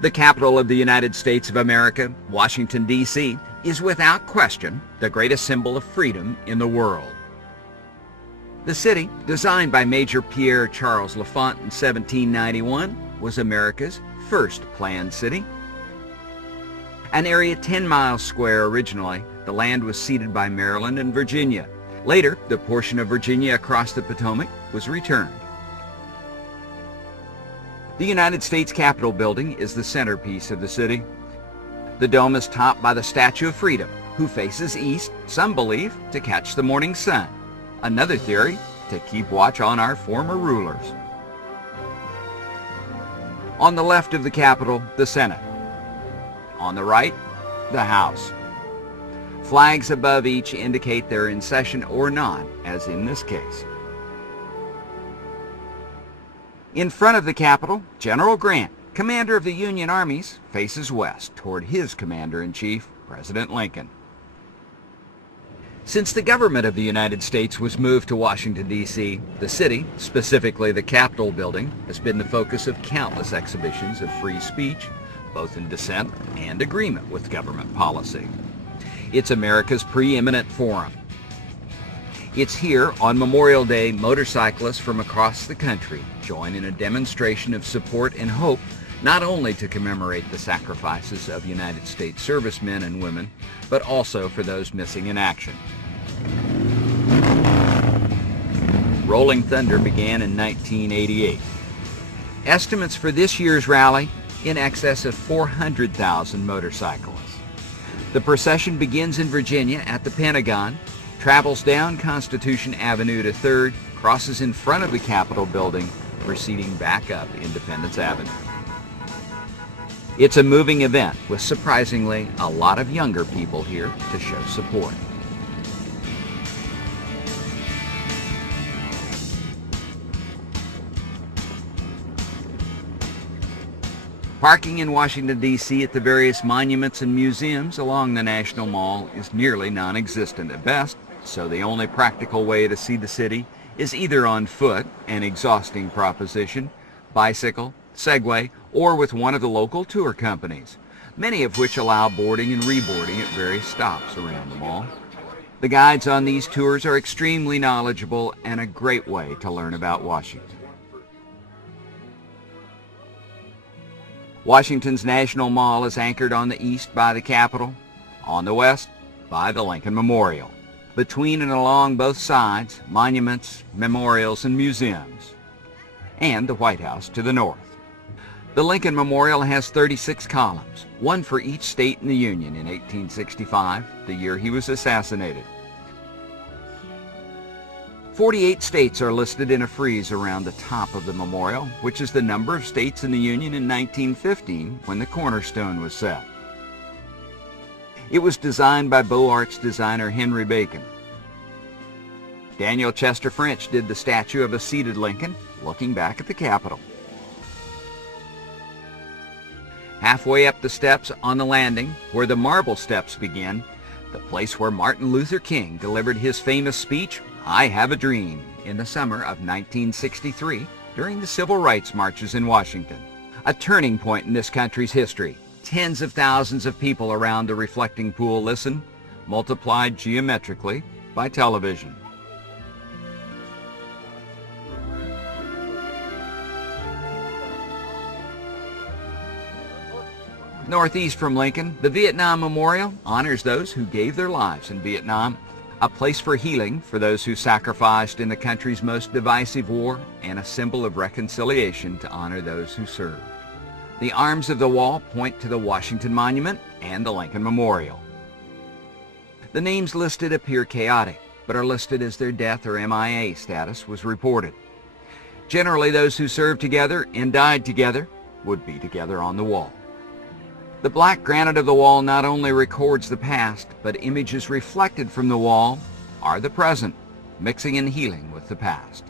The capital of the United States of America, Washington, D.C., is without question the greatest symbol of freedom in the world. The city, designed by Major Pierre Charles L'Enfant in 1791, was America's first planned city. An area 10 miles square originally, the land was ceded by Maryland and Virginia. Later, the portion of Virginia across the Potomac was returned. The United States Capitol building is the centerpiece of the city. The dome is topped by the Statue of Freedom, who faces east, some believe, to catch the morning sun. Another theory, to keep watch on our former rulers. On the left of the Capitol, the Senate. On the right, the House. Flags above each indicate they're in session or not, as in this case. In front of the Capitol, General Grant, commander of the Union armies, faces west toward his commander-in-chief, President Lincoln. Since the government of the United States was moved to Washington, D.C., the city, specifically the Capitol building, has been the focus of countless exhibitions of free speech, both in dissent and agreement with government policy. It's America's preeminent forum. It's here on Memorial Day motorcyclists from across the country join in a demonstration of support and hope, not only to commemorate the sacrifices of United States servicemen and women, but also for those missing in action. Rolling Thunder began in 1988. Estimates for this year's rally, in excess of 400,000 motorcyclists. The procession begins in Virginia at the Pentagon, travels down Constitution Avenue to 3rd, crosses in front of the Capitol building, proceeding back up Independence Avenue. It's a moving event with surprisingly a lot of younger people here to show support. Parking in Washington, D.C. at the various monuments and museums along the National Mall is nearly non-existent at best, so the only practical way to see the city is either on foot, an exhausting proposition, bicycle, Segway, or with one of the local tour companies, many of which allow boarding and reboarding at various stops around the mall. The guides on these tours are extremely knowledgeable and a great way to learn about Washington. Washington's National Mall is anchored on the east by the Capitol, on the west by the Lincoln Memorial. Between and along both sides, monuments, memorials, and museums, and the White House to the north. The Lincoln Memorial has 36 columns, one for each state in the Union in 1865, the year he was assassinated. 48 states are listed in a frieze around the top of the memorial, which is the number of states in the Union in 1915 when the cornerstone was set. It was designed by Beaux Arts designer Henry Bacon. Daniel Chester French did the statue of a seated Lincoln looking back at the Capitol. Halfway up the steps on the landing, where the marble steps begin, the place where Martin Luther King delivered his famous speech, "I Have a Dream," in the summer of 1963 during the Civil Rights marches in Washington. A turning point in this country's history, tens of thousands of people around the reflecting pool listen, multiplied geometrically by television. Northeast from Lincoln, the Vietnam Memorial honors those who gave their lives in Vietnam, a place for healing for those who sacrificed in the country's most divisive war, and a symbol of reconciliation to honor those who served. The arms of the wall point to the Washington Monument and the Lincoln Memorial. The names listed appear chaotic, but are listed as their death or MIA status was reported. Generally, those who served together and died together would be together on the wall. The black granite of the wall not only records the past, but images reflected from the wall are the present, mixing and healing with the past.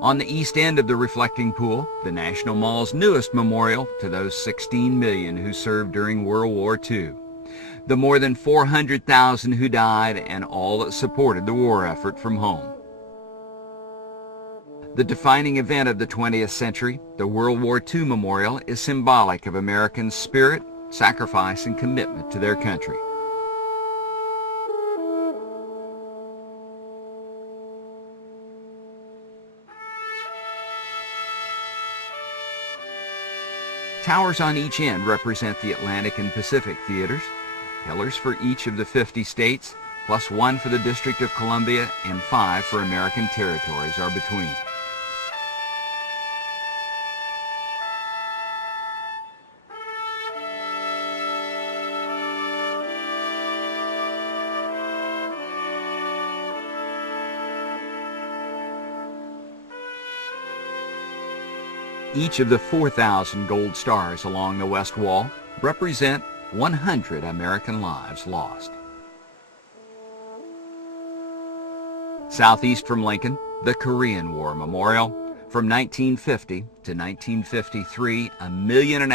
On the east end of the reflecting pool, the National Mall's newest memorial to those 16 million who served during World War II, the more than 400,000 who died, and all that supported the war effort from home. The defining event of the 20th century, the World War II Memorial, is symbolic of Americans' spirit, sacrifice, and commitment to their country. Towers on each end represent the Atlantic and Pacific theaters, pillars for each of the 50 states, plus one for the District of Columbia, and 5 for American territories are between. Each of the 4,000 gold stars along the west wall represent 100 American lives lost. Southeast from Lincoln, the Korean War Memorial. From 1950 to 1953, 1.5 million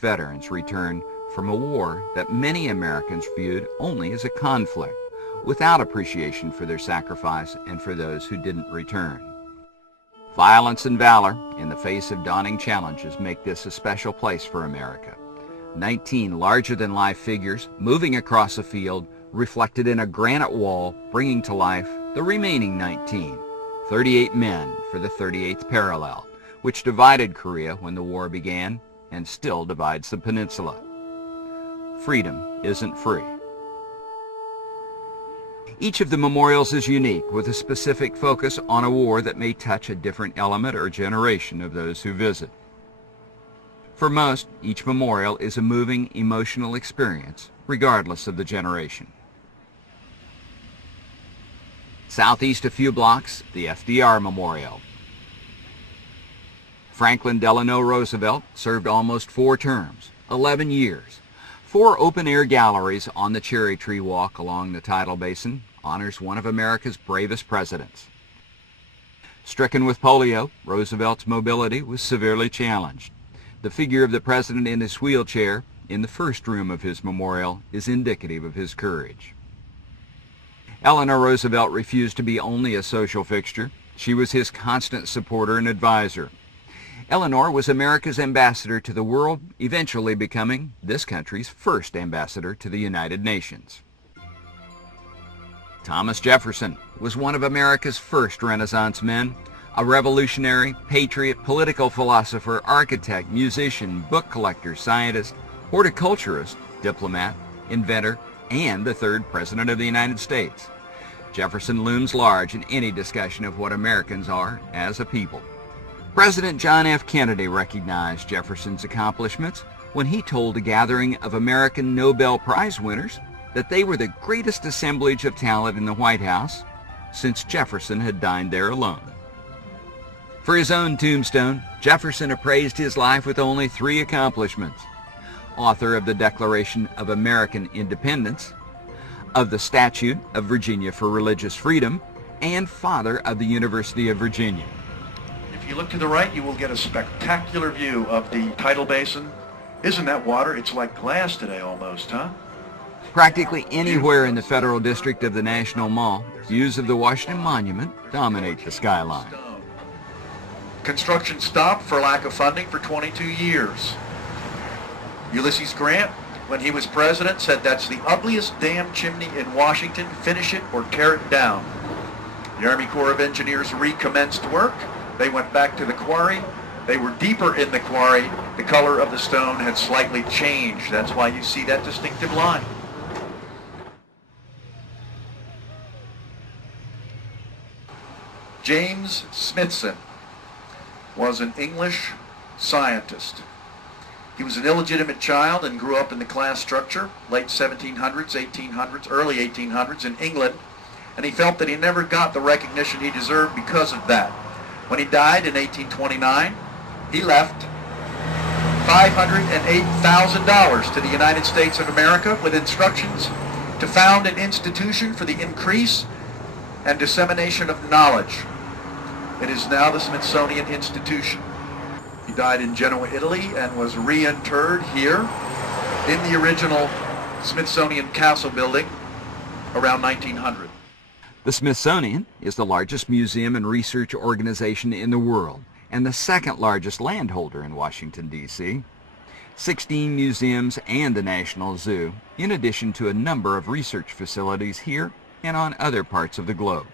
veterans returned from a war that many Americans viewed only as a conflict, without appreciation for their sacrifice and for those who didn't return. Violence and valor in the face of daunting challenges make this a special place for America. 19 larger-than-life figures moving across a field reflected in a granite wall, bringing to life the remaining 19. 38 men for the 38th parallel, which divided Korea when the war began and still divides the peninsula. Freedom isn't free. Each of the memorials is unique, with a specific focus on a war that may touch a different element or generation of those who visit. For most, each memorial is a moving, emotional experience, regardless of the generation. Southeast a few blocks, the FDR Memorial. Franklin Delano Roosevelt served almost 4 terms, 11 years. 4 open-air galleries on the Cherry Tree Walk along the tidal basin honors one of America's bravest presidents. Stricken with polio, Roosevelt's mobility was severely challenged. The figure of the president in his wheelchair in the first room of his memorial is indicative of his courage. Eleanor Roosevelt refused to be only a social fixture. She was his constant supporter and advisor. Eleanor was America's ambassador to the world, eventually becoming this country's first ambassador to the United Nations. Thomas Jefferson was one of America's first Renaissance men, a revolutionary, patriot, political philosopher, architect, musician, book collector, scientist, horticulturist, diplomat, inventor, and the 3rd President of the United States. Jefferson looms large in any discussion of what Americans are as a people. President John F. Kennedy recognized Jefferson's accomplishments when he told a gathering of American Nobel Prize winners that they were the greatest assemblage of talent in the White House since Jefferson had dined there alone. For his own tombstone, Jefferson appraised his life with only 3 accomplishments: author of the Declaration of American Independence, of the Statute of Virginia for Religious Freedom, and father of the University of Virginia. If you look to the right, you will get a spectacular view of the tidal basin. Isn't that water? It's like glass today almost, huh? Practically anywhere in the Federal District of the National Mall, views of the Washington Monument dominate the skyline. Construction stopped for lack of funding for 22 years. Ulysses Grant, when he was president, said that's the ugliest damn chimney in Washington. Finish it or tear it down. The Army Corps of Engineers recommenced work. They went back to the quarry. They were deeper in the quarry. The color of the stone had slightly changed. That's why you see that distinctive line. James Smithson was an English scientist. He was an illegitimate child and grew up in the class structure, late 1700s, 1800s, early 1800s in England, and he felt that he never got the recognition he deserved because of that. When he died in 1829, he left $508,000 to the United States of America with instructions to found an institution for the increase and dissemination of knowledge. It is now the Smithsonian Institution. He died in Genoa, Italy, and was reinterred here in the original Smithsonian Castle building around 1900. The Smithsonian is the largest museum and research organization in the world and the second largest landholder in Washington, D.C. 16 museums and the National Zoo, in addition to a number of research facilities here and on other parts of the globe.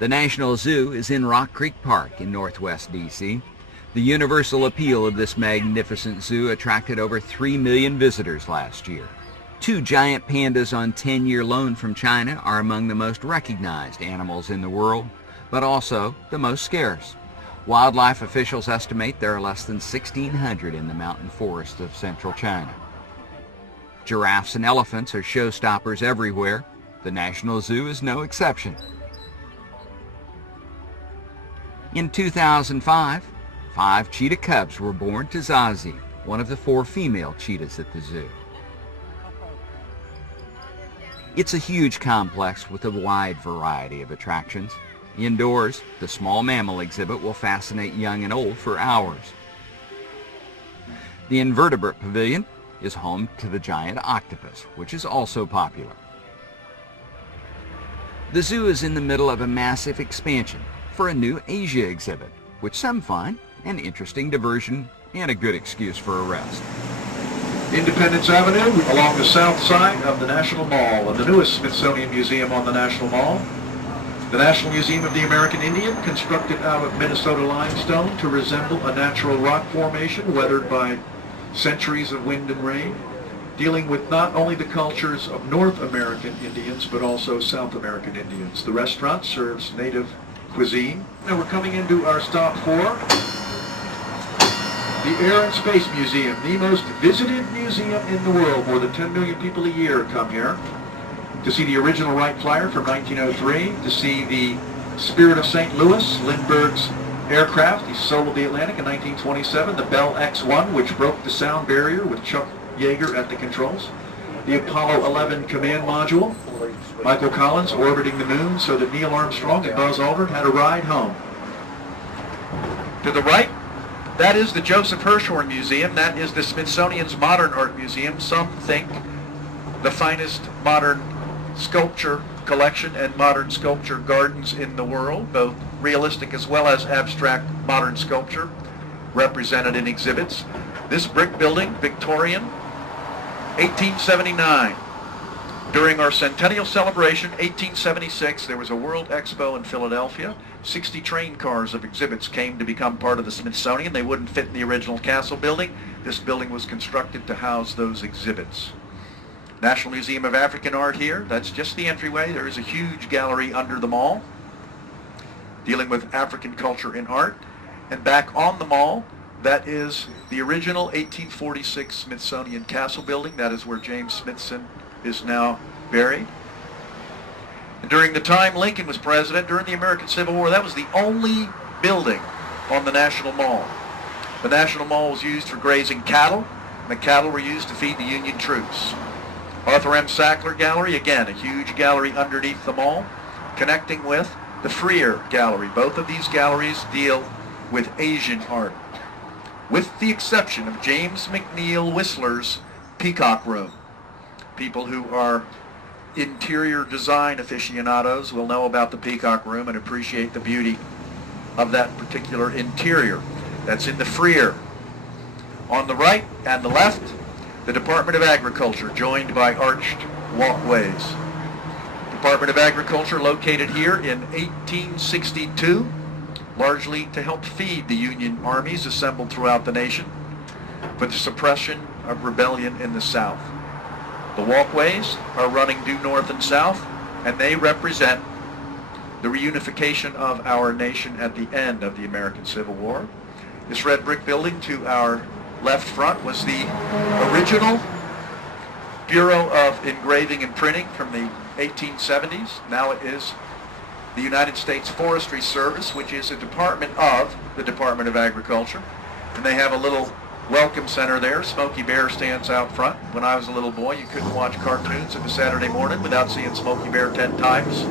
The National Zoo is in Rock Creek Park in northwest D.C. The universal appeal of this magnificent zoo attracted over 3 million visitors last year. 2 giant pandas on 10-year loan from China are among the most recognized animals in the world, but also the most scarce. Wildlife officials estimate there are less than 1,600 in the mountain forests of central China. Giraffes and elephants are showstoppers everywhere. The National Zoo is no exception. In 2005, 5 cheetah cubs were born to Zazie, one of the 4 female cheetahs at the zoo. It's a huge complex with a wide variety of attractions. Indoors, the small mammal exhibit will fascinate young and old for hours. The invertebrate pavilion is home to the giant octopus, which is also popular. The zoo is in the middle of a massive expansion for a new Asia exhibit, which some find an interesting diversion and a good excuse for a rest. Independence Avenue along the south side of the National Mall, and the newest Smithsonian Museum on the National Mall. The National Museum of the American Indian, constructed out of Minnesota limestone to resemble a natural rock formation weathered by centuries of wind and rain, dealing with not only the cultures of North American Indians but also South American Indians. The restaurant serves native cuisine. Now we're coming into our stop for the Air and Space Museum, the most visited museum in the world. More than 10 million people a year come here to see the original Wright Flyer from 1903, to see the Spirit of St. Louis, Lindbergh's aircraft. He soloed the Atlantic in 1927, the Bell X-1, which broke the sound barrier with Chuck Yeager at the controls, the Apollo 11 command module, Michael Collins orbiting the moon so that Neil Armstrong and Buzz Aldrin had a ride home. To the right, that is the Joseph Hirshhorn Museum. That is the Smithsonian's Modern Art Museum. Some think the finest modern sculpture collection and modern sculpture gardens in the world, both realistic as well as abstract modern sculpture represented in exhibits. This brick building, Victorian, 1879. During our centennial celebration, 1876, there was a World Expo in Philadelphia. 60 train cars of exhibits came to become part of the Smithsonian. They wouldn't fit in the original castle building. This building was constructed to house those exhibits. National Museum of African Art here. That's just the entryway. There is a huge gallery under the mall dealing with African culture and art. And back on the mall, that is the original 1846 Smithsonian Castle building. That is where James Smithson is now buried. And during the time Lincoln was president, during the American Civil War, that was the only building on the National Mall. The National Mall was used for grazing cattle, and the cattle were used to feed the Union troops. Arthur M. Sackler Gallery, again, a huge gallery underneath the mall, connecting with the Freer Gallery. Both of these galleries deal with Asian art, with the exception of James McNeill Whistler's Peacock Room. People who are interior design aficionados will know about the Peacock Room and appreciate the beauty of that particular interior. That's in the freer. On the right and the left, the Department of Agriculture, joined by arched walkways. Department of Agriculture located here in 1862, largely to help feed the Union armies assembled throughout the nation for the suppression of rebellion in the South. The walkways are running due north and south, and they represent the reunification of our nation at the end of the American Civil War. This red brick building to our left front was the original Bureau of Engraving and Printing from the 1870s. Now it is the United States Forestry Service, which is a department of the Department of Agriculture. And they have a little welcome center there. Smokey Bear stands out front. When I was a little boy, you couldn't watch cartoons of a Saturday morning without seeing Smokey Bear 10 times,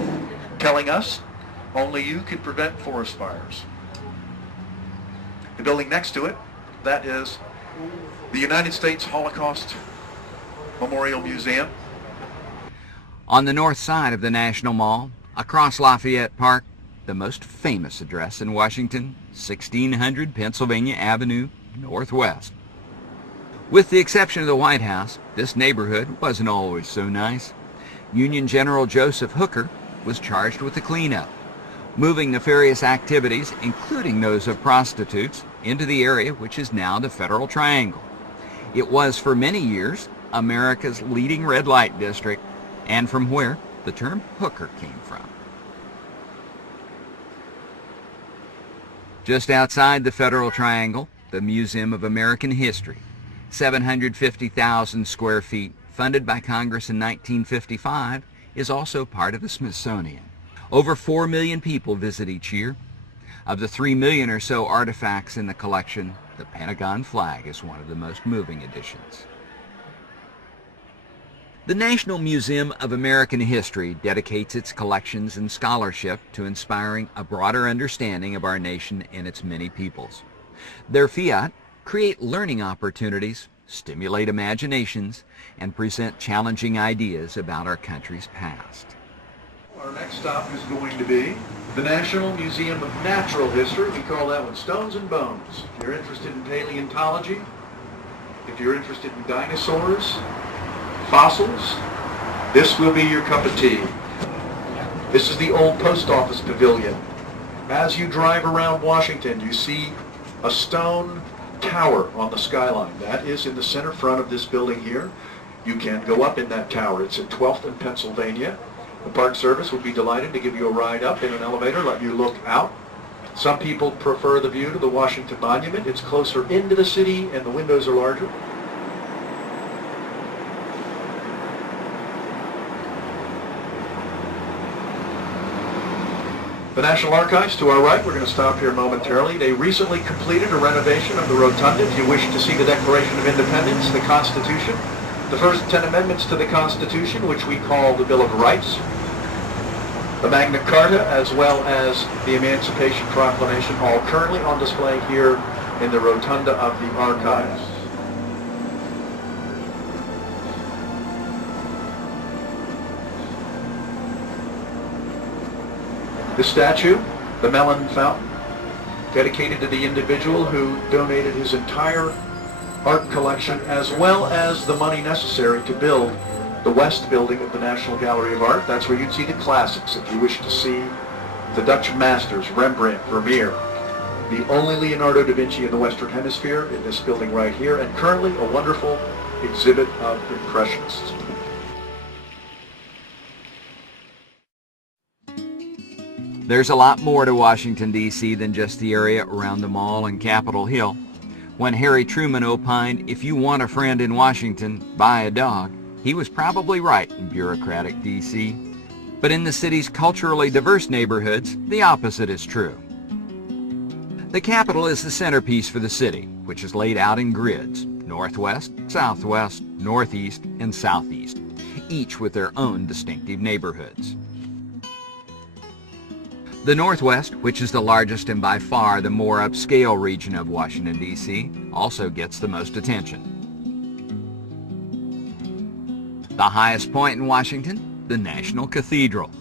telling us only you can prevent forest fires. The building next to it, that is the United States Holocaust Memorial Museum. On the north side of the National Mall, across Lafayette Park, the most famous address in Washington, 1600 Pennsylvania Avenue, Northwest. With the exception of the White House, this neighborhood wasn't always so nice. Union General Joseph Hooker was charged with the cleanup, moving nefarious activities, including those of prostitutes, into the area which is now the Federal Triangle. It was for many years America's leading red light district, and from where the term hooker came from. Just outside the Federal Triangle, the Museum of American History, 750,000 square feet, funded by Congress in 1955, is also part of the Smithsonian. Over 4 million people visit each year. Of the 3 million or so artifacts in the collection, the Pentagon flag is one of the most moving additions. The National Museum of American History dedicates its collections and scholarship to inspiring a broader understanding of our nation and its many peoples. Their fiat: create learning opportunities, stimulate imaginations, and present challenging ideas about our country's past. Our next stop is going to be the National Museum of Natural History. We call that one Stones and Bones. If you're interested in paleontology, if you're interested in dinosaurs, fossils, this will be your cup of tea. This is the old post office pavilion. As you drive around Washington, you see a stone tower on the skyline. That is in the center front of this building here. You can go up in that tower. It's at 12th and Pennsylvania. The Park Service would be delighted to give you a ride up in an elevator, let you look out. Some people prefer the view to the Washington Monument. It's closer into the city and the windows are larger. The National Archives to our right, we're going to stop here momentarily. They recently completed a renovation of the rotunda. If you wish to see the Declaration of Independence, the Constitution, the first 10 amendments to the Constitution, which we call the Bill of Rights, the Magna Carta, as well as the Emancipation Proclamation, all currently on display here in the rotunda of the Archives. The statue, the melon fountain, dedicated to the individual who donated his entire art collection as well as the money necessary to build the West Building of the National Gallery of Art. That's where you'd see the classics if you wish to see the Dutch masters, Rembrandt, Vermeer, the only Leonardo da Vinci in the Western Hemisphere in this building right here, and currently a wonderful exhibit of Impressionists. There's a lot more to Washington, D.C. than just the area around the mall and Capitol Hill. When Harry Truman opined, "If you want a friend in Washington, buy a dog," he was probably right in bureaucratic D.C. But in the city's culturally diverse neighborhoods, the opposite is true. The Capitol is the centerpiece for the city, which is laid out in grids: northwest, southwest, northeast, and southeast, each with their own distinctive neighborhoods. The Northwest, which is the largest and by far the more upscale region of Washington, D.C., also gets the most attention. The highest point in Washington, the National Cathedral.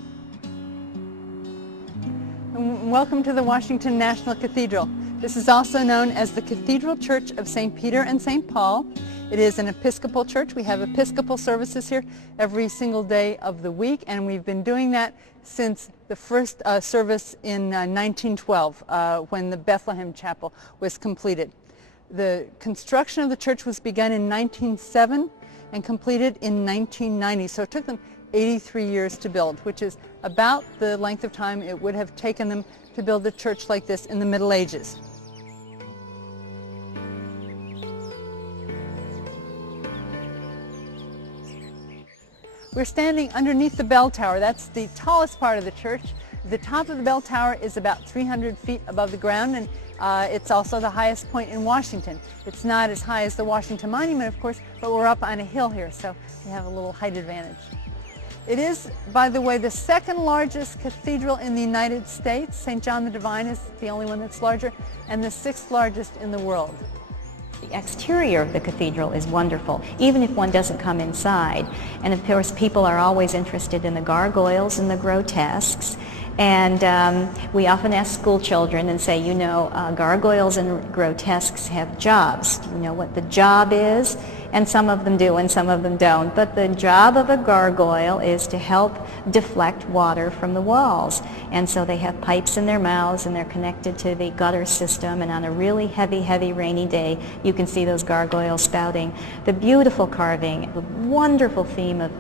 and welcome to the Washington National Cathedral. This is also known as the Cathedral Church of St. Peter and St. Paul. It is an Episcopal church. We have Episcopal services here every single day of the week, and we've been doing that since the first service in 1912 when the Bethlehem Chapel was completed. The construction of the church was begun in 1907 and completed in 1990, so it took them 83 years to build, which is about the length of time it would have taken them to build a church like this in the Middle Ages. We're standing underneath the bell tower. That's the tallest part of the church. The top of the bell tower is about 300 feet above the ground, and it's also the highest point in Washington. It's not as high as the Washington Monument, of course, but we're up on a hill here, so we have a little height advantage. It is, by the way, the second largest cathedral in the United States. St. John the Divine is the only one that's larger, and the sixth largest in the world. The exterior of the cathedral is wonderful, even if one doesn't come inside. And of course, people are always interested in the gargoyles and the grotesques. And we often ask school children and say, you know, gargoyles and grotesques have jobs. Do you know what the job is? And some of them do and some of them don't. But the job of a gargoyle is to help deflect water from the walls. And so they have pipes in their mouths and they're connected to the gutter system. And on a really heavy, heavy rainy day, you can see those gargoyles spouting. The beautiful carving, the wonderful theme of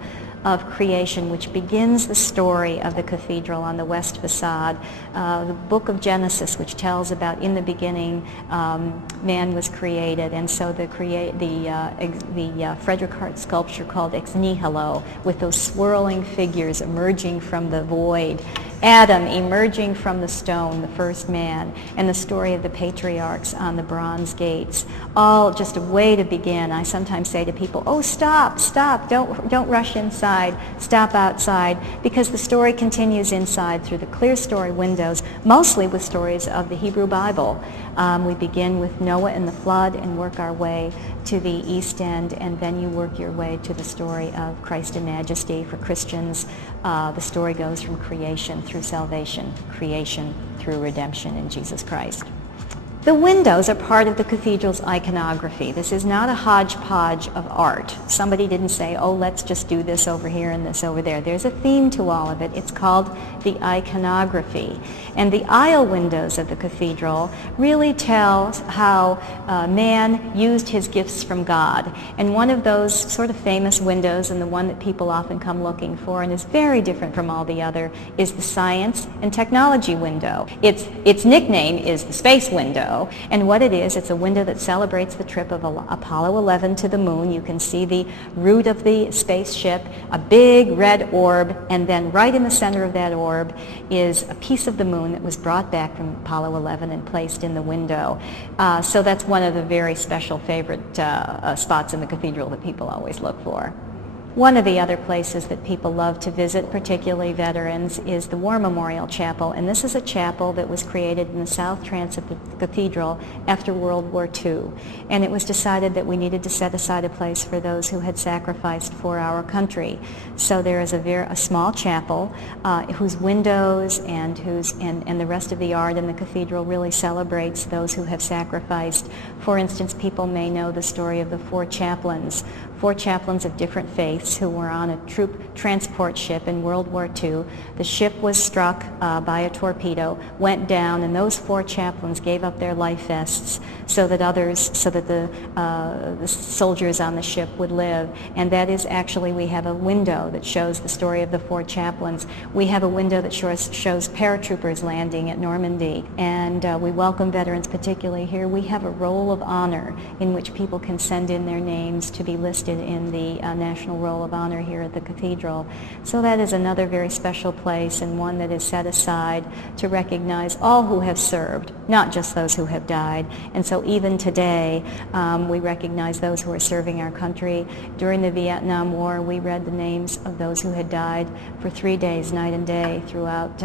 creation, which begins the story of the cathedral on the west facade. The book of Genesis, which tells about in the beginning man was created, and so the Frederick Hart sculpture called Ex Nihilo, with those swirling figures emerging from the void. Adam emerging from the stone, the first man, and the story of the patriarchs on the bronze gates. All just a way to begin. I sometimes say to people, oh, stop, don't rush inside, stop outside, because the story continues inside through the clear story windows, mostly with stories of the Hebrew Bible. We begin with Noah and the flood and work our way to the east end, and then you work your way to the story of Christ in Majesty. For Christians, the story goes from creation through salvation, creation through redemption in Jesus Christ. The windows are part of the cathedral's iconography. This is not a hodgepodge of art. Somebody didn't say, oh, let's just do this over here and this over there. There's a theme to all of it. It's called the iconography. And the aisle windows of the cathedral really tell how man used his gifts from God. And one of those sort of famous windows, and the one that people often come looking for and is very different from all the other, is the science and technology window. Its nickname is the space window. And what it is, it's a window that celebrates the trip of Apollo 11 to the moon. You can see the root of the spaceship, a big red orb, and then right in the center of that orb is a piece of the moon that was brought back from Apollo 11 and placed in the window. So that's one of the very special favorite spots in the cathedral that people always look for. One of the other places that people love to visit, particularly veterans, is the War Memorial Chapel. And this is a chapel that was created in the south transept of the cathedral after World War II. And it was decided that we needed to set aside a place for those who had sacrificed for our country. So there is a small chapel whose windows and the rest of the art in the cathedral really celebrates those who have sacrificed. For instance, people may know the story of the four chaplains of different faiths who were on a troop transport ship in World War II. The ship was struck by a torpedo, went down, and those four chaplains gave up their life vests so that the soldiers on the ship would live. And that is actually, we have a window that shows the story of the four chaplains. We have a window that shows paratroopers landing at Normandy. And we welcome veterans particularly here. We have a roll of honor in which people can send in their names to be listed in the National Roll of Honor here at the cathedral. So that is another very special place, and one that is set aside to recognize all who have served, not just those who have died. And so even today, we recognize those who are serving our country. During the Vietnam War, we read the names of those who had died for 3 days, night and day, throughout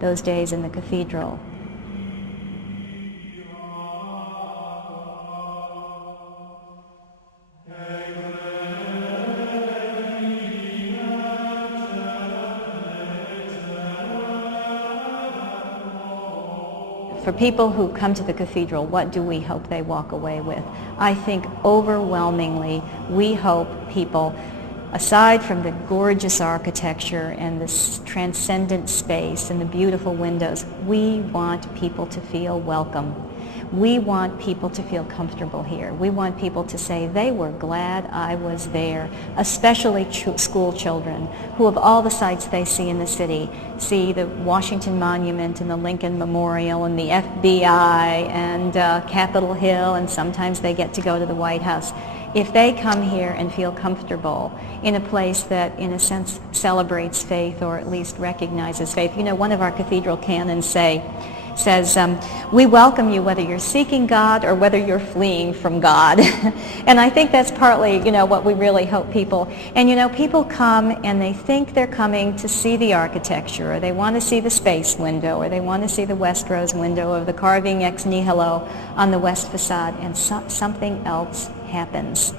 those days in the cathedral. For people who come to the cathedral, what do we hope they walk away with? I think overwhelmingly we hope people, aside from the gorgeous architecture and this transcendent space and the beautiful windows, we want people to feel welcome. We want people to feel comfortable here. We want people to say they were glad I was there, especially school children who of all the sights they see in the city, see the Washington Monument and the Lincoln Memorial and the FBI and Capitol Hill, and sometimes they get to go to the White House. If they come here and feel comfortable in a place that in a sense celebrates faith or at least recognizes faith. You know, one of our cathedral canons says, we welcome you whether you're seeking God or whether you're fleeing from God. And I think that's partly, you know, what we really hope people, and you know, people come and they think they're coming to see the architecture, or they want to see the space window, or they want to see the West Rose window of the carving ex nihilo on the west facade, and something else happens.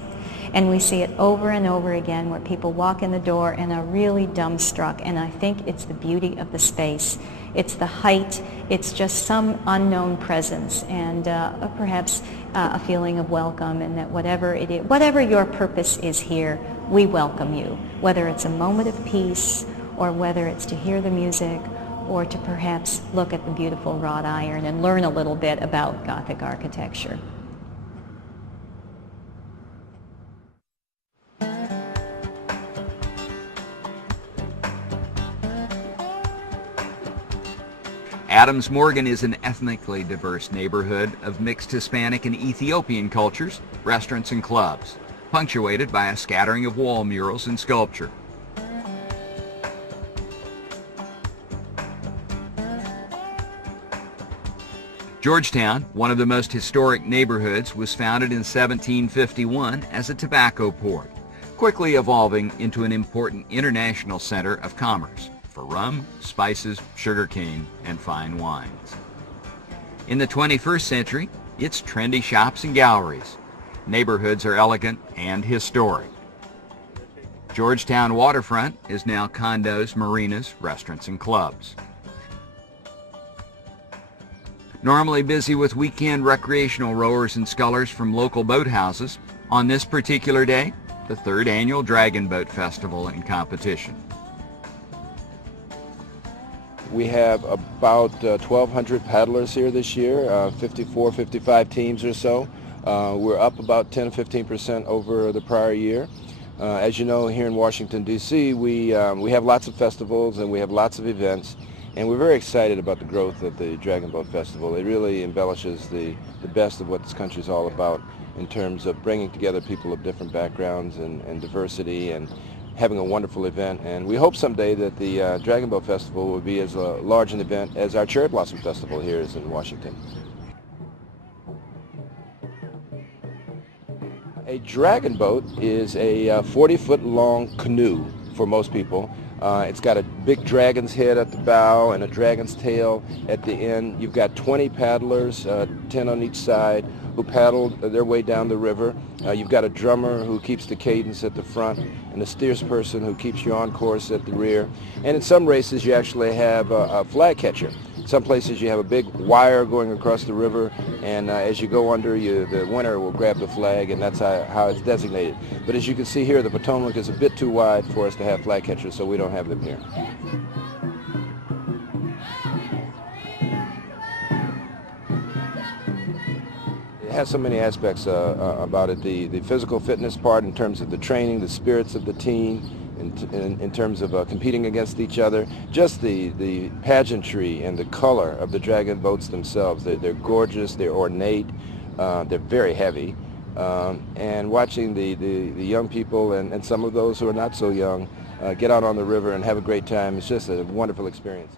And we see it over and over again where people walk in the door and are really dumbstruck, and I think it's the beauty of the space. It's the height, it's just some unknown presence, and perhaps a feeling of welcome, and that whatever it is, whatever your purpose is here, we welcome you. Whether it's a moment of peace, or whether it's to hear the music, or to perhaps look at the beautiful wrought iron and learn a little bit about Gothic architecture. Adams Morgan is an ethnically diverse neighborhood of mixed Hispanic and Ethiopian cultures, restaurants and clubs, punctuated by a scattering of wall murals and sculpture. Georgetown, one of the most historic neighborhoods, was founded in 1751 as a tobacco port, quickly evolving into an important international center of commerce for rum, spices, sugarcane, and fine wines. In the 21st century, it's trendy shops and galleries. Neighborhoods are elegant and historic. Georgetown waterfront is now condos, marinas, restaurants, and clubs. Normally busy with weekend recreational rowers and scullers from local boathouses, on this particular day, the 3rd annual Dragon Boat Festival and competition. We have about 1,200 paddlers here this year, 54, 55 teams or so. We're up about 10 to 15% over the prior year. As you know, here in Washington, D.C., we have lots of festivals and we have lots of events, and we're very excited about the growth of the Dragon Boat Festival. It really embellishes the best of what this country is all about in terms of bringing together people of different backgrounds and diversity, and having a wonderful event. And we hope someday that the Dragon Boat Festival will be as large an event as our Cherry Blossom Festival here is in Washington. A dragon boat is a 40-foot long canoe for most people. It's got a big dragon's head at the bow and a dragon's tail at the end. You've got 20 paddlers, 10 on each side, who paddle their way down the river. You've got a drummer who keeps the cadence at the front, and a steersperson who keeps you on course at the rear. And in some races you actually have a flag catcher. Some places you have a big wire going across the river, and as you go under, the winner will grab the flag, and that's how it's designated. But as you can see here, the Potomac is a bit too wide for us to have flag catchers, so we don't have them here. It has so many aspects about it. The physical fitness part in terms of the training, the spirits of the team, in terms of competing against each other, just the pageantry and the color of the dragon boats themselves. They're gorgeous, they're ornate, they're very heavy, and watching the young people and some of those who are not so young get out on the river and have a great time, it's just a wonderful experience.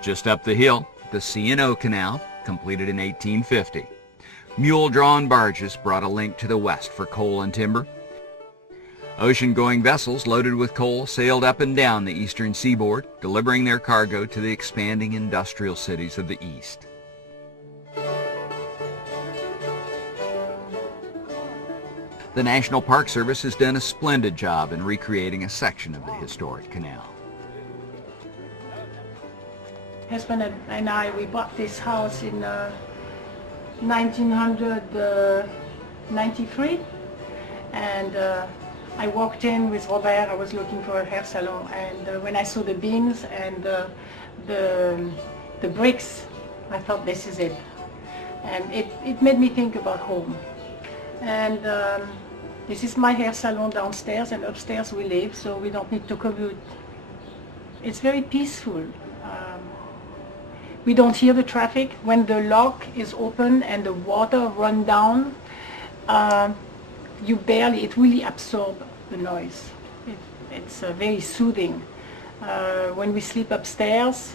Just up the hill, the C&O Canal, completed in 1850. Mule-drawn barges brought a link to the west for coal and timber. Ocean-going vessels loaded with coal sailed up and down the eastern seaboard, delivering their cargo to the expanding industrial cities of the east. The National Park Service has done a splendid job in recreating a section of the historic canal. Husband and I, we bought this house in 1993, and I walked in with Robert. I was looking for a hair salon, and when I saw the beams and the bricks, I thought, this is it. And it made me think about home. And this is my hair salon downstairs, and upstairs we live, so we don't need to commute. It's very peaceful. We don't hear the traffic. When the lock is open and the water runs down, it really absorbs the noise. It's very soothing. When we sleep upstairs,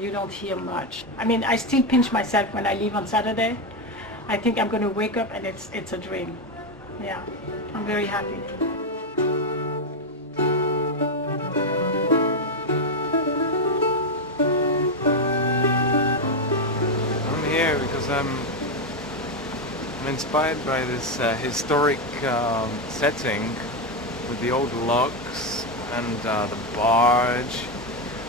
you don't hear much. I mean, I still pinch myself when I leave on Saturday. I think I'm going to wake up and it's a dream. Yeah, I'm very happy. Because I'm inspired by this historic setting with the old locks and the barge,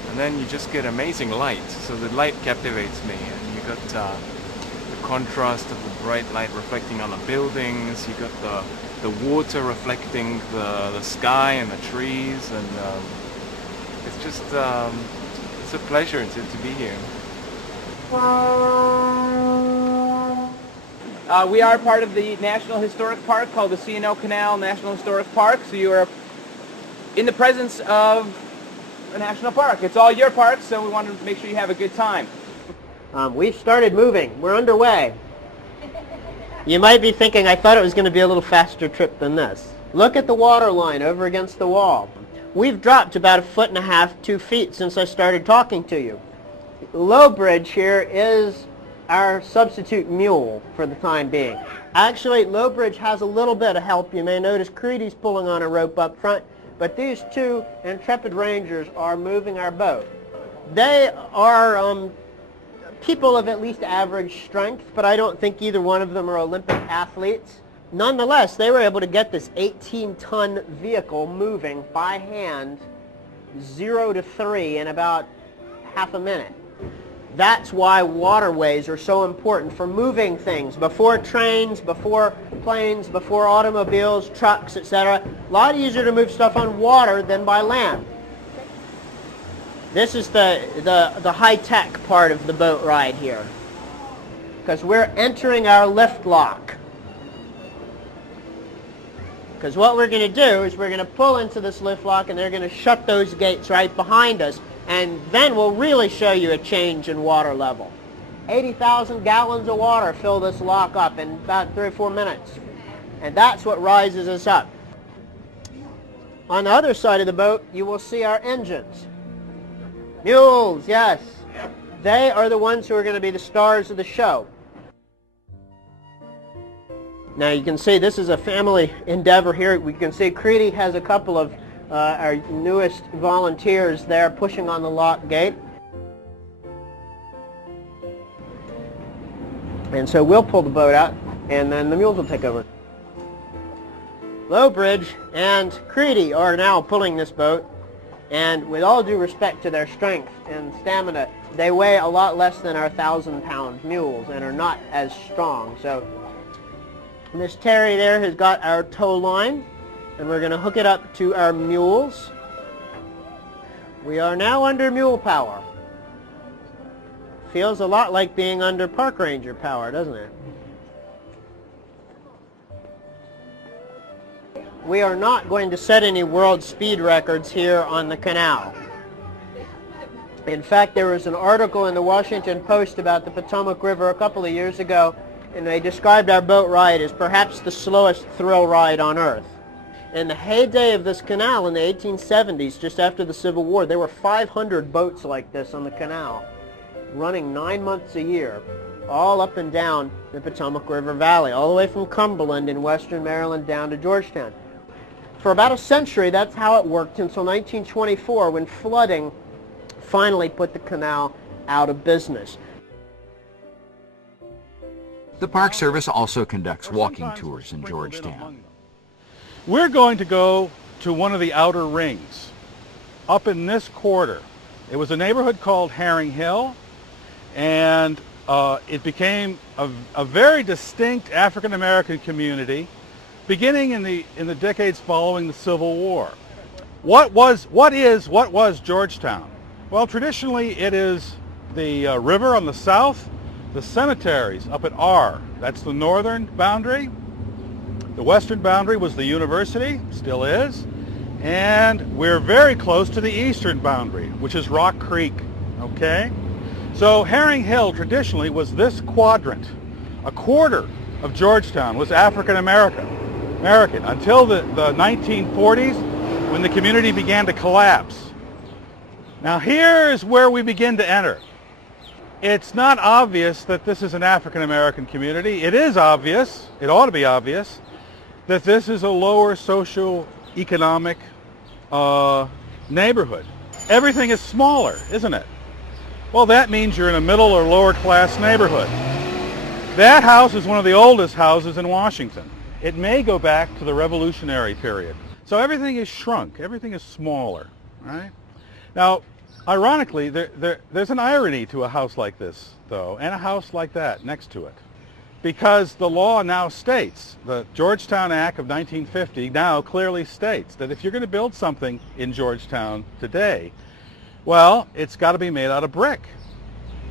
and then you just get amazing light. So the light captivates me, and you got the contrast of the bright light reflecting on the buildings. You got the water reflecting the sky and the trees, and it's just it's a pleasure to be here. We are part of the National Historic Park called the C&O Canal National Historic Park, so you are in the presence of a national park. It's all your park, so we want to make sure you have a good time. We've started moving. We're underway. You might be thinking, I thought it was going to be a little faster trip than this. Look at the water line over against the wall. We've dropped about 1.5 feet, 2 feet since I started talking to you. Low bridge here is our substitute mule for the time being. Actually, low bridge has a little bit of help. You may notice Creedy's pulling on a rope up front, but these two intrepid rangers are moving our boat. They are people of at least average strength, but I don't think either one of them are Olympic athletes. Nonetheless, they were able to get this 18-ton vehicle moving by hand 0 to 3 in about half a minute. That's why waterways are so important for moving things. Before trains, before planes, before automobiles, trucks, etc. A lot easier to move stuff on water than by land. This is the high-tech part of the boat ride here, because we're entering our lift lock. Because what we're going to do is we're going to pull into this lift lock, and they're going to shut those gates right behind us. And then we'll really show you a change in water level. 80,000 gallons of water fill this lock up in about 3 or 4 minutes. And that's what rises us up. On the other side of the boat, you will see our engines. Mules, yes. They are the ones who are going to be the stars of the show. Now you can see this is a family endeavor here. We can see Creedy has a couple of our newest volunteers there pushing on the lock gate. And so we'll pull the boat out, and then the mules will take over. Low Bridge and Creedy are now pulling this boat, and with all due respect to their strength and stamina, they weigh a lot less than our 1,000-pound mules and are not as strong. So Miss Terry there has got our tow line, and we're going to hook it up to our mules. We are now under mule power. Feels a lot like being under park ranger power, doesn't it? We are not going to set any world speed records here on the canal. In fact, there was an article in the Washington Post about the Potomac River a couple of years ago, and they described our boat ride as perhaps the slowest thrill ride on earth. In the heyday of this canal in the 1870s, just after the Civil War, there were 500 boats like this on the canal, running 9 months a year, all up and down the Potomac River Valley, all the way from Cumberland in western Maryland down to Georgetown. For about a century, that's how it worked until 1924, when flooding finally put the canal out of business. The Park Service also conducts walking tours in Georgetown. We're going to go to one of the outer rings, up in this quarter. It was a neighborhood called Herring Hill, and it became a very distinct African-American community beginning in the decades following the Civil War. What was Georgetown? Well, traditionally it is the river on the south, the cemeteries up at R. That's the northern boundary. The western boundary was the university, still is, and we're very close to the eastern boundary, which is Rock Creek, okay? So Herring Hill traditionally was this quadrant. A quarter of Georgetown was African American until the 1940s, when the community began to collapse. Now here is where we begin to enter. It's not obvious that this is an African American community. It is obvious, it ought to be obvious, that this is a lower socio-economic neighborhood. Everything is smaller, isn't it? Well, that means you're in a middle or lower class neighborhood. That house is one of the oldest houses in Washington. It may go back to the Revolutionary period. So everything is shrunk, everything is smaller, right? Now, ironically, there's an irony to a house like this, though, and a house like that next to it. Because the law now states, the Georgetown Act of 1950 now clearly states that if you're going to build something in Georgetown today, well, it's got to be made out of brick.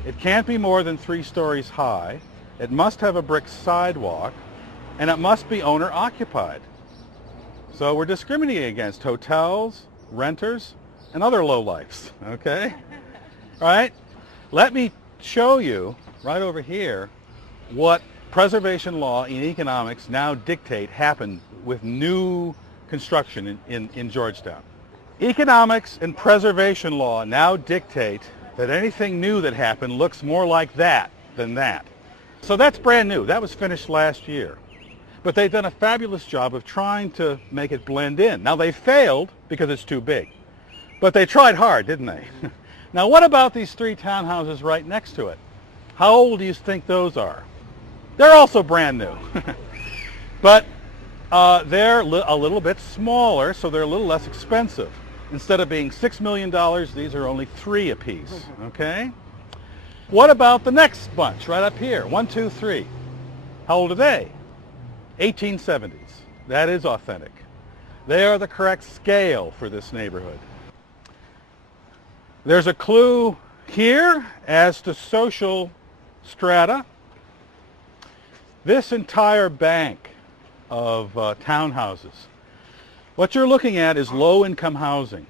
It can't be more than 3 stories high. It must have a brick sidewalk, and it must be owner-occupied. So we're discriminating against hotels, renters, and other lowlifes, okay? All right? Let me show you, right over here, what preservation law in economics now dictate happened with new construction in Georgetown. Economics and preservation law now dictate that anything new that happened looks more like that than that. So that's brand new. That was finished last year. But they've done a fabulous job of trying to make it blend in. Now they failed because it's too big. But they tried hard, didn't they? Now what about these 3 townhouses right next to it? How old do you think those are? They're also brand new. But they're a little bit smaller, so they're a little less expensive. Instead of being $6 million, these are only 3 apiece, okay? What about the next bunch right up here? 1, 2, 3. How old are they? 1870s. That is authentic. They are the correct scale for this neighborhood. There's a clue here as to social strata. This entire bank of townhouses, what you're looking at is low-income housing,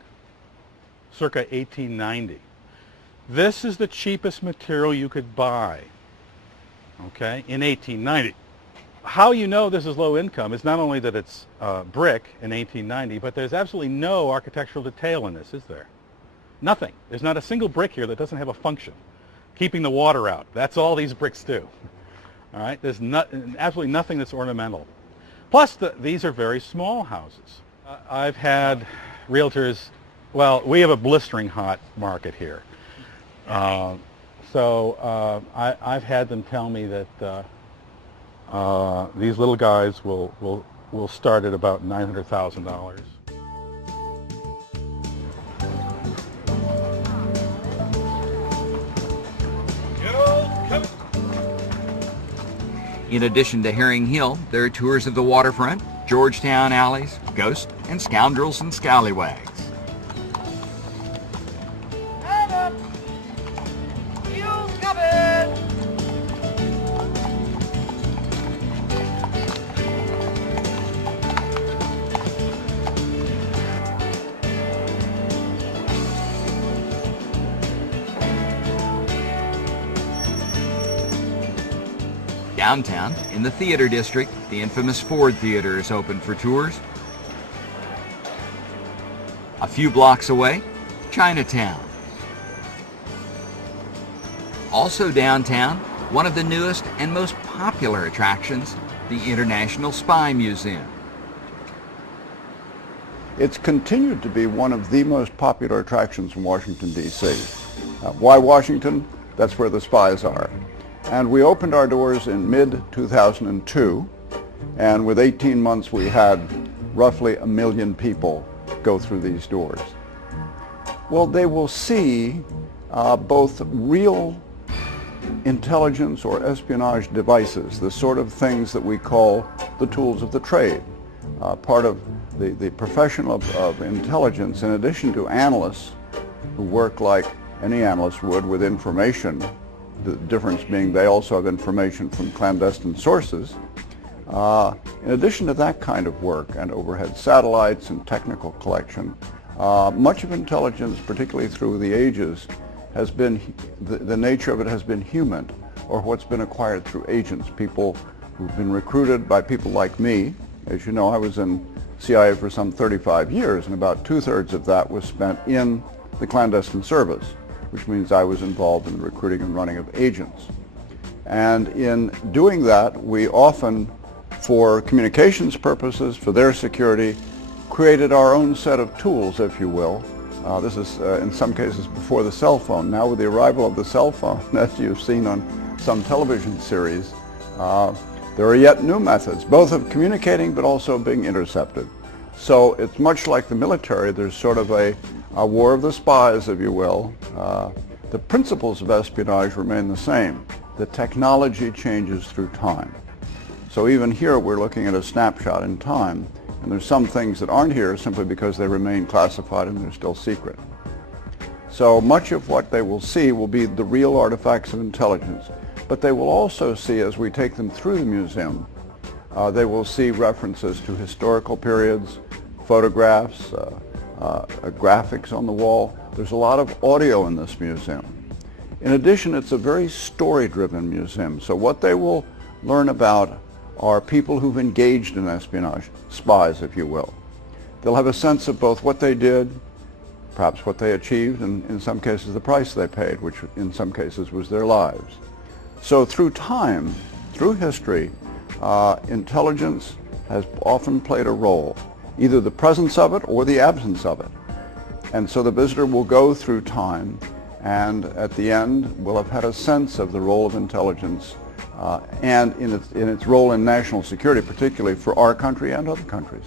circa 1890. This is the cheapest material you could buy, okay, in 1890. How you know this is low income is not only that it's brick in 1890, but there's absolutely no architectural detail in this, is there? Nothing. There's not a single brick here that doesn't have a function. Keeping the water out. That's all these bricks do. All right? There's absolutely nothing that's ornamental. Plus, these are very small houses. I've had realtors, well, we have a blistering hot market here. So I've had them tell me that these little guys will start at about $900,000. In addition to Herring Hill, there are tours of the waterfront, Georgetown alleys, ghosts, and scoundrels and scallywags. Downtown, in the theater district, the infamous Ford Theater is open for tours. A few blocks away, Chinatown. Also downtown, one of the newest and most popular attractions, the International Spy Museum. It's continued to be one of the most popular attractions in Washington, D.C. Why Washington? That's where the spies are. And we opened our doors in mid-2002, and with 18 months we had roughly 1 million people go through these doors. Well, they will see both real intelligence or espionage devices, the sort of things that we call the tools of the trade. Part of the profession of intelligence, in addition to analysts who work like any analyst would with information, the difference being they also have information from clandestine sources. In addition to that kind of work and overhead satellites and technical collection, much of intelligence, particularly through the ages, has been, the nature of it has been human, or what's been acquired through agents, people who've been recruited by people like me. As you know, I was in CIA for some 35 years, and about 2/3 of that was spent in the clandestine service, which means I was involved in the recruiting and running of agents. And in doing that, we often, for communications purposes, for their security, created our own set of tools, if you will. This is, in some cases, before the cell phone. Now with the arrival of the cell phone, as you've seen on some television series, there are yet new methods, both of communicating but also being intercepted. So it's much like the military. There's sort of a war of the spies, if you will. The principles of espionage remain the same. The technology changes through time. So even here we're looking at a snapshot in time, and there's some things that aren't here simply because they remain classified and they're still secret. So much of what they will see will be the real artifacts of intelligence, but they will also see, as we take them through the museum, they will see references to historical periods, photographs, graphics on the wall. There's a lot of audio in this museum. In addition, it's a very story-driven museum, so what they will learn about are people who've engaged in espionage, spies, if you will. They'll have a sense of both what they did, perhaps what they achieved, and in some cases the price they paid, which in some cases was their lives. So through time, through history, intelligence has often played a role, either the presence of it or the absence of it. And so the visitor will go through time, and at the end will have had a sense of the role of intelligence and in its role in national security, particularly for our country and other countries.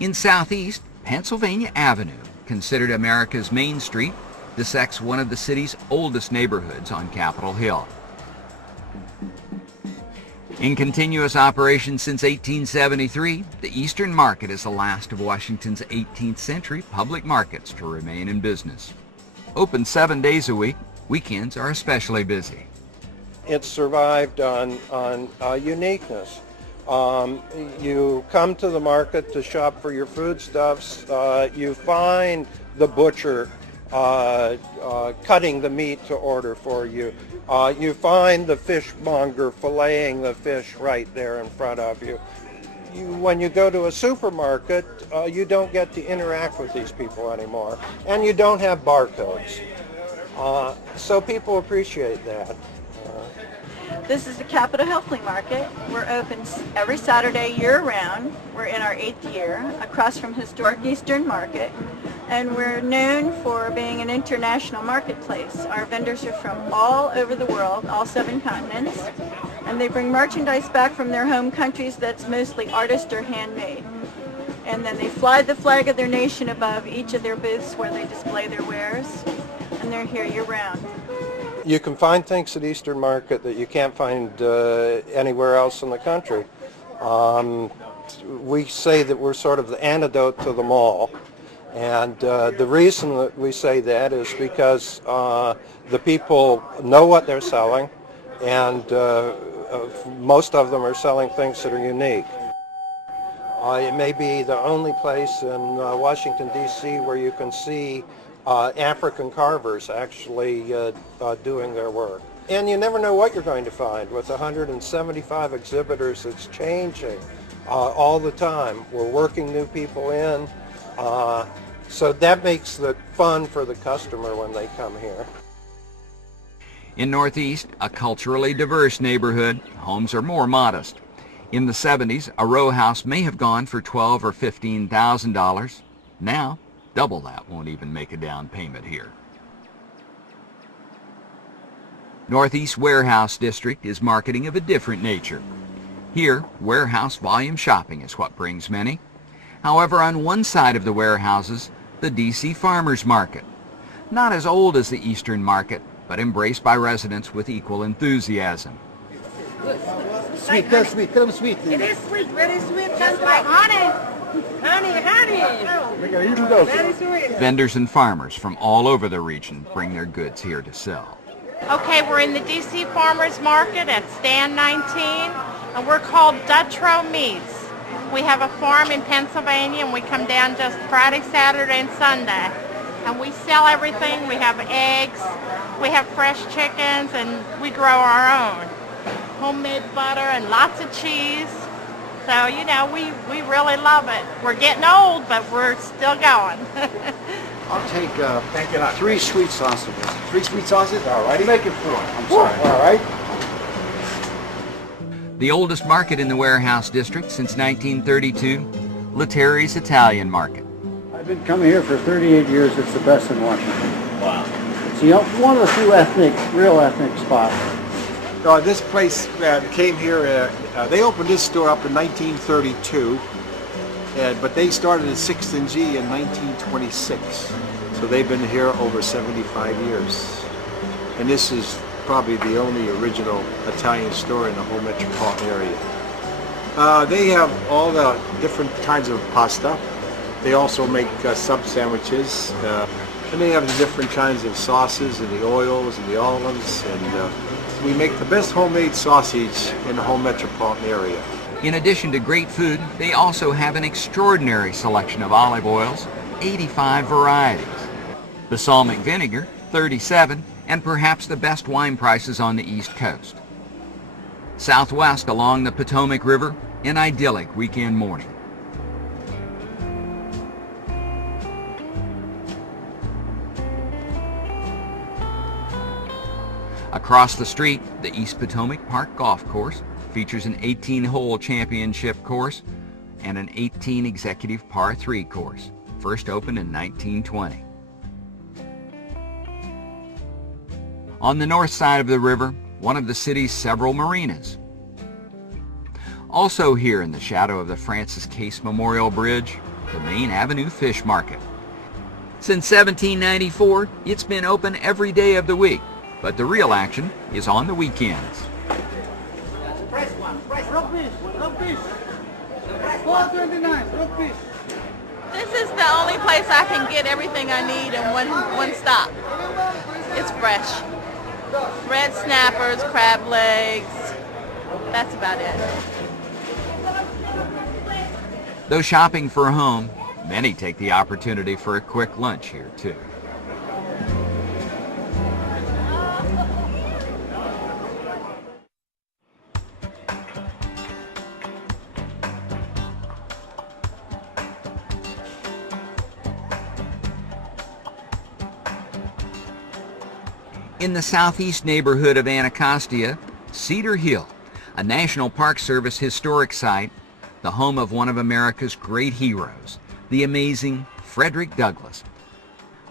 In Southeast, Pennsylvania Avenue, considered America's Main Street, dissects one of the city's oldest neighborhoods on Capitol Hill. In continuous operation since 1873, the Eastern Market is the last of Washington's 18th century public markets to remain in business. Open 7 days a week, weekends are especially busy. It's survived on uniqueness. You come to the market to shop for your foodstuffs. You find the butcher cutting the meat to order for you. You find the fishmonger filleting the fish right there in front of you. When you go to a supermarket, you don't get to interact with these people anymore, and you don't have barcodes. So people appreciate that. This is the Capitol Hill Flea Market. We're open every Saturday year-round. We're in our 8th year, across from historic Eastern Market, and we're known for being an international marketplace. Our vendors are from all over the world, all 7 continents, and they bring merchandise back from their home countries that's mostly artist or handmade. And then they fly the flag of their nation above each of their booths where they display their wares, and they're here year-round. You can find things at Eastern Market that you can't find anywhere else in the country. We say that we're sort of the antidote to the mall, and the reason that we say that is because the people know what they're selling, and most of them are selling things that are unique. It may be the only place in Washington, D.C. where you can see African carvers actually doing their work. And you never know what you're going to find. With 175 exhibitors, it's changing all the time. We're working new people in, so that makes it fun for the customer when they come here. In Northeast, a culturally diverse neighborhood, homes are more modest. In the 70s, a row house may have gone for $12,000 or $15,000. Now, Double that won't even make a down payment here. Northeast Warehouse District is marketing of a different nature. Here, warehouse volume shopping is what brings many. However, on one side of the warehouses, the D.C. Farmers Market. Not as old as the Eastern Market, but embraced by residents with equal enthusiasm. Sweet, that's sweet. Tell them sweet. It is sweet, very sweet, just like honey. Honey. Very sweet. Vendors and farmers from all over the region bring their goods here to sell. Okay, we're in the D.C. Farmers Market at Stand 19, and we're called Dutrow Meats. We have a farm in Pennsylvania, and we come down just Friday, Saturday, and Sunday. And we sell everything. We have eggs, we have fresh chickens, and we grow our own. Homemade butter and lots of cheese. So, you know, we really love it. We're getting old, but we're still going. I'll take 3 sweet sausages. 3 sweet sausages? All right. Make it 4. I'm sorry. All right. The oldest market in the warehouse district since 1932, Lettieri's Italian Market. I've been coming here for 38 years. It's the best in Washington. Wow. It's one of the few real ethnic spots. This place came here, they opened this store up in 1932, but they started at 6th and G in 1926. So they've been here over 75 years. And this is probably the only original Italian store in the whole metropolitan area. They have all the different kinds of pasta. They also make sub sandwiches. And they have the different kinds of sauces and the oils and the olives. And we make the best homemade sausage in the whole metropolitan area. In addition to great food, they also have an extraordinary selection of olive oils, 85 varieties. Balsamic vinegar, 37, and perhaps the best wine prices on the East Coast. Southwest along the Potomac River, an idyllic weekend morning. Across the street, the East Potomac Park Golf Course features an 18-hole championship course and an 18 executive par 3 course, first opened in 1920. On the north side of the river, one of the city's several marinas. Also here in the shadow of the Francis Case Memorial Bridge, the Main Avenue Fish Market. Since 1794, it's been open every day of the week, but the real action is on the weekends. This is the only place I can get everything I need in one stop. It's fresh. Red snappers, crab legs, that's about it. Though shopping for home, many take the opportunity for a quick lunch here too. In the southeast neighborhood of Anacostia, Cedar Hill, a National Park Service historic site, the home of one of America's great heroes, the amazing Frederick Douglass.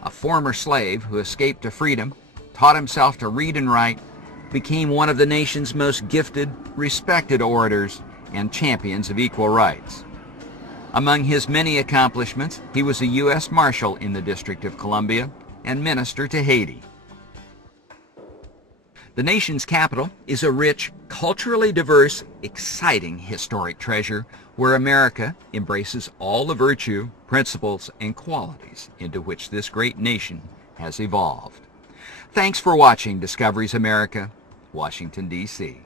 A former slave who escaped to freedom, taught himself to read and write, became one of the nation's most gifted, respected orators and champions of equal rights. Among his many accomplishments, he was a U.S. Marshal in the District of Columbia and Minister to Haiti. The nation's capital is a rich, culturally diverse, exciting historic treasure where America embraces all the virtue, principles, and qualities into which this great nation has evolved. Thanks for watching Discoveries America, Washington, D.C.